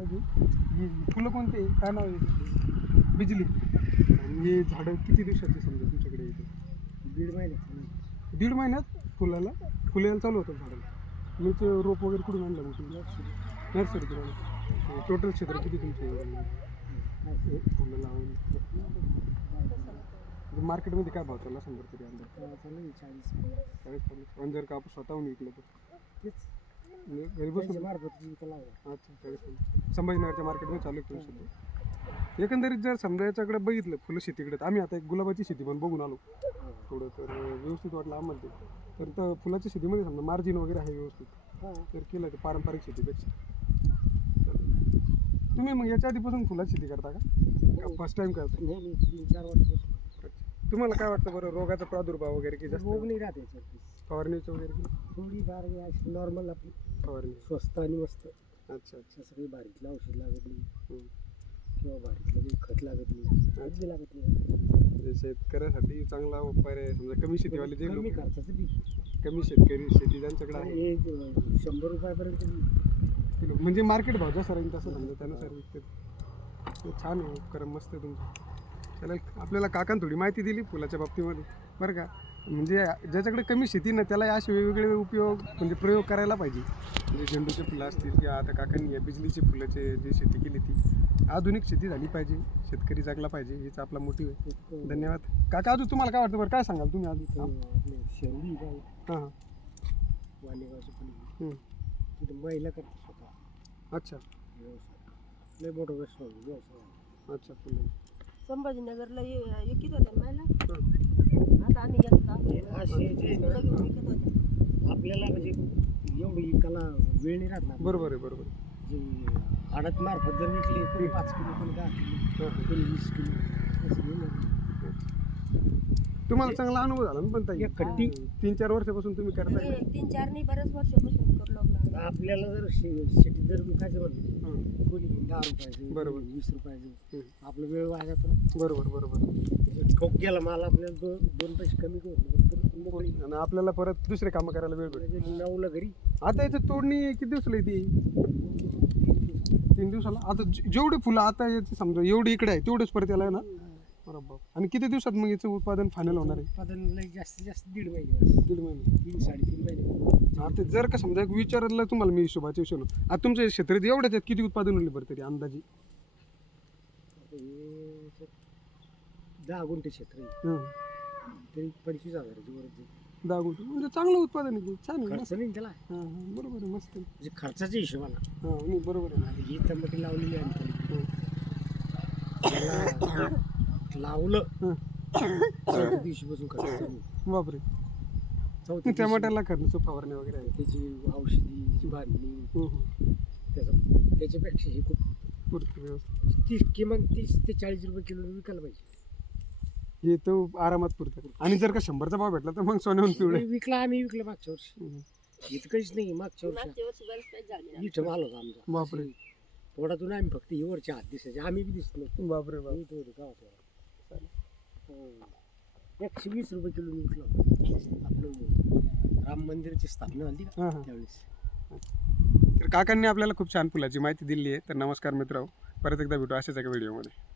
पाहिजे. ही फुलं कोणते? काय नाव आहे बिजली. आणि हे झाडं किती दिवसाचे समजा तुमच्याकडे येते? दीड महिन्यात दीड महिन्यात फुलाला? फुलं यायला चालू होतं झाडाला मी ते रोप वगैरे कुठून आणलं मग? तुम्ही नर्सरीतून. आणलं टोटल क्षेत्र किती तुमचे फुलं लावून. मार्केटमध्ये काय भाव चालला? शंभर तरी अंदाज. चाळीस. चाळीस पन्नास आणि जर का आपण स्वतःहून विकलं तर. तेच. घरी बसून मार्फत अच्छा. संभाजीनगरच्या मार्केटमध्ये चालू आहे तुम्ही सध्या. एकंदरीत जर समजा याच्याकडे बघितलं फुलं शेतीकडे तर आम्ही आता एक गुलाबाची शेती पण बघून आलो. थोडं तर व्यवस्थित वाटलं आम्हाला ते. तर तर फुलाच्या शेतीमध्ये समजा मार्जिन वगैरे आहे व्यवस्थित. हां. तर केलं ते पारंपरिक शेतीपेक्षा. तुम्ही मग याच्या आधीपासून फुलाची शेती करता का? फर्स्ट टाइम करता? नाही नाही तीन चार तुम्हाला काय वाटतं बरं रोगाचा प्रादुर्भाव वगैरे की जास्त? रोग नाही राहत फवारणीचं वगैरे की? थोडी नॉर्मल आपली फवारणी स्वस्त आणि मस्त. अच्छा अच्छा. असं सगळी भारीतलं औषध लागत नाही. किंवा भारीतलं काही खत लागत नाही. लागत नाही. म्हणजे शेतकऱ्यासाठी चांगला उपाय आहे. समजा कमी शेतीवाले जे कमी लोक खर्चाचं बी. कमी शेतकरी शेती ज्यांच्याकडे आहे. हे अं, शंभर रुपयापर्यंत बी. किलो म्हणजे मार्केट भाव जसा राहील तसं समजा. त्यानुसार विकते. ते छान आहे. उपक्रम मस्त आहे तुमचा. चालेल आपल्याला काकान थोडी माहिती दिली फुलाच्या बाबतीमध्ये. बरं का? म्हणजे ज्याच्याकडे कमी शेती ना त्याला असे वेगवेगळे उपयोग म्हणजे प्रयोग करायला पाहिजे. म्हणजे झेंडूचे फुलं असतील किंवा आता काकांनी या बिजलीची फुलाचे जी शेती केली ती आधुनिक शेती झाली पाहिजे शेतकरी जगला पाहिजे हेच आपला मोटिव्ह आहे. एक, धन्यवाद. काका अजून तुम्हाला काय वाटतं बरं? काय सांगाल तुम्ही अजून? आपले शेवडी हां हां. तिथं महिला करते स्वतः. अच्छा. लय मोठा व्यवसाय. अच्छा फुलं. संभाजीनगरला ये- विकत होत्या हं. आता आम्ही घेतला हे आपल्याला म्हणजे एवढी कला वेळ नाही राहत ना बरोबर आहे बरोबर आहे. जे आडत मार्फत जर विकले कोणी पाच किलो कोणी दहा किलो. कोणी वीस किलो असं. तुम्हाला चांगला अनुभव झाला ना पण ताई? एक खट्टी. तीन चार वर्षापासून तुम्ही करताय. हे तीन चार नाही बऱ्याच वर्षापासून करू लागला आपल्याला जर शे- शेतीत जर विकायचं म्हणलं हं. कोणी दहा रुपयाचं बरोबर. वीस रुपयाचं. आपला वेळ वाया जातो ना. बरोबर बरोबर. ठोक गेला माल आपल्याला दोन दोन पैसे कमी करून आणि आपल्याला परत दुसरे कामं करायला वेळ भेटतो. नऊला घरी. आता याची तोडणी किती दिवसाला येते तीन दिवसाला? आता जेवढे फुलं आता याचे समजा एवढी इकडे आहे तेवढेच परत याला आहे ना? बरोबर. आणि किती दिवसात मग याचं उत्पादन फायनल होणार आहे? उत्पादन लय जास्तीत जास्त दीड महिने बस. दीड महिने. तीन साडेतीन महिने. आता जर का समजा एक विचारलं तुम्हाला मी हिशोबाच्या विचारलो आता तुमच्या क्षेत्रात एवढ्याच आहेत किती उत्पादन होईल बरं तरी अंदाजे? आता हे दहा गुंठे क्षेत्र आहे हं. तरी पंचवीस हजाराची वर जाईल. दहा गुंठे. म्हणजे चांगलं उत्पादन आहे की. छान आहे खर्च नाही त्याला? हां हां बरोबर आहे मस्त आहे. म्हणजे खर्चाच्या हिशोबाला हां नाही बरोबर आहे. आता ही टमाटे लावलेली आहे आम्ही. त्याला लावलं. हं. चौथ्या खर्च चालू बापरे. चौथ्या दिवशी टमाट्याला खर्च फवारणी वगैरे आहे. त्याची औषधी बांधणी. हं, हं. त्याचा त्याच्यापेक्षा हे खूप पुरतं व्यवस्थित. तीस किमान तीस ते चाळीस रुपये किलो विकायला पाहिजे. हे तो आरामात पुरतं. आणि जर का शंभरचा भाव भेटला तर मग सोन्याहून पिवळे. विकला आम्ही विकलं मागच्या वर्षी. हं. इथं काहीच नाही मागच्या वर्षी. मागच्या वर्षी बरेच काही झाले नाही. इथं होता आमचा. बापरे. पोटातून आम्ही फक्त ही वरच्या हात दिसायचे. आम्ही बी दिसत नव्हतो बापरे. बाप इथं होतो का एकशे वीस रुपये किलो विकलं. आपलं राम मंदिराची स्थापना झाली हां हां. त्यावेळेस. तर काकांनी आपल्याला खूप छान फुलाची माहिती दिली आहे. तर नमस्कार मित्र परत एकदा भेटू अशाच एका व्हिडिओमध्ये.